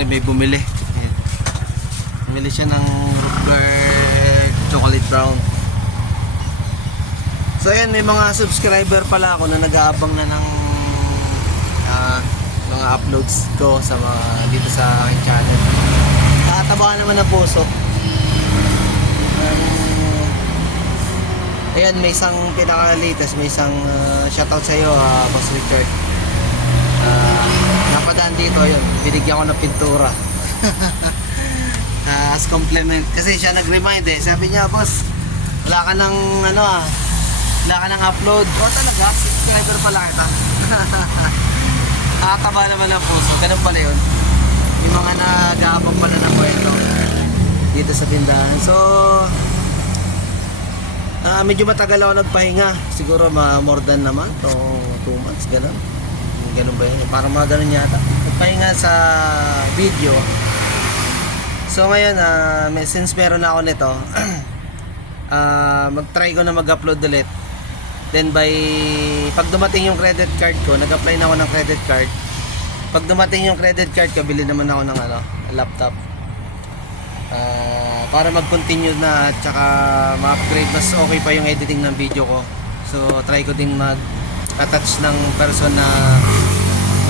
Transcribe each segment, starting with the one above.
rin may bumili. Ayan. Bumili siya ng Rookberg chocolate brown. So ayan, may mga subscriber pala ako na nag-aabang na ng mga uploads ko sa mga dito sa aking channel. Nakatabakan naman ng puso. Ayan, may isang pinaka-latest, may isang shoutout sa iyo, Boss Richard. Napadaan dito, ayun, binigyan ko ng pintura. As compliment. Kasi siya nag-remind sabi niya, boss, wala ka ng wala ka ng upload. O talaga, subscriber pala kita. Nakataba naman ang puso, ganun pala yun. Yung mga nag-aabang pala ng kwento dito sa tindahan. So medyo matagal ako nagpahinga. Siguro more than naman o 2 months, ganun. Ganun ba yun? Parang mga ganun yata. Nagpahinga sa video. So ngayon, since meron na ako nito, mag-try ko na mag-upload ulit. Then pag dumating yung credit card ko, nag-apply na ako ng credit card. Pag dumating yung credit card ko, bili naman ako ng laptop. Para mag-continue na at saka ma-upgrade, mas okay pa yung editing ng video ko. So try ko din mag-attach ng person na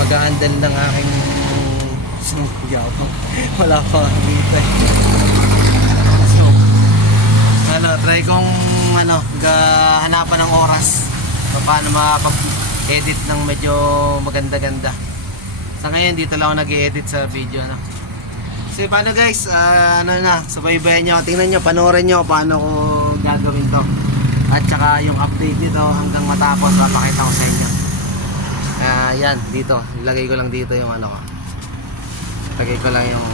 mag-handle ng aking wala pa dito. So try kong hanapan ng oras paano makapag-edit ng medyo maganda-ganda. Sa ngayon dito lang ako nag-i-edit sa video So paano guys, subaybayan nyo, tingnan nyo, panoorin nyo paano ko gagawin to. At saka yung update nito hanggang matapos, papakita ko sa inyo. Yan, dito, ilagay ko lang dito yung ko. Ilagay ko lang yung